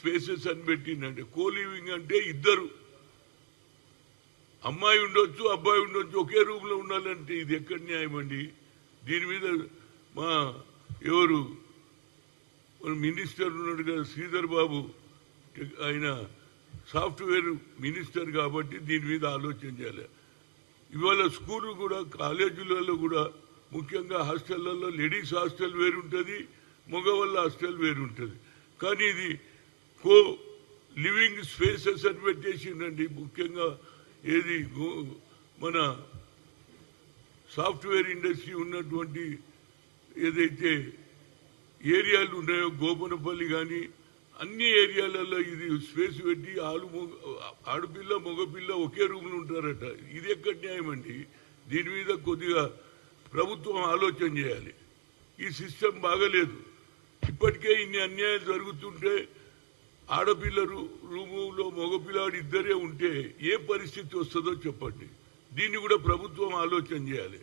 Spaces అని పెట్టిందంటే co living అంటే ఇద్దరు అమ్మాయి ఉండొచ్చు అబ్బాయి ఉండొచ్చు ఒకే రూమ్ లో ఉండాలంటే ఇది ఎక్కడ న్యాయం అండి? దీని మీద మా ఎవరు మినిస్టర్ ఉన్నాడు కదా శ్రీధర్ బాబు, ఆయన సాఫ్ట్వేర్ మినిస్టర్ కాబట్టి దీని మీద ఆలోచన చేయాలి. ఇవాళ స్కూళ్ళు కూడా కాలేజీలలో కూడా ముఖ్యంగా హాస్టళ్లలో లేడీస్ హాస్టల్ వేరుంటుంది, మగవాళ్ళ హాస్టల్ వేరుంటుంది. కానీ ఇది కో లివింగ్ స్పేసెస్ అని పెట్టేసిందండి. ముఖ్యంగా ఏది మన సాఫ్ట్వేర్ ఇండస్ట్రీ ఉన్నటువంటి ఏదైతే ఏరియాలు ఉన్నాయో గోపనపల్లి కానీ అన్ని ఏరియాలలో ఇది స్పేస్ పెట్టి ఆడపిల్ల మగపిల్ల ఒకే రూమ్లో ఉంటారట. ఇది ఎక్కడ న్యాయం అండి? దీని మీద కొద్దిగా ప్రభుత్వం ఆలోచన చేయాలి. ఈ సిస్టమ్ బాగలేదు. ఇప్పటికే ఇన్ని అన్యాయాలు జరుగుతుంటే ఆడపిల్ల రూములో మగపిల్లాడు ఇద్దరే ఉంటే ఏ పరిస్థితి వస్తుందో చెప్పండి. దీన్ని కూడా ప్రభుత్వం ఆలోచన చేయాలి.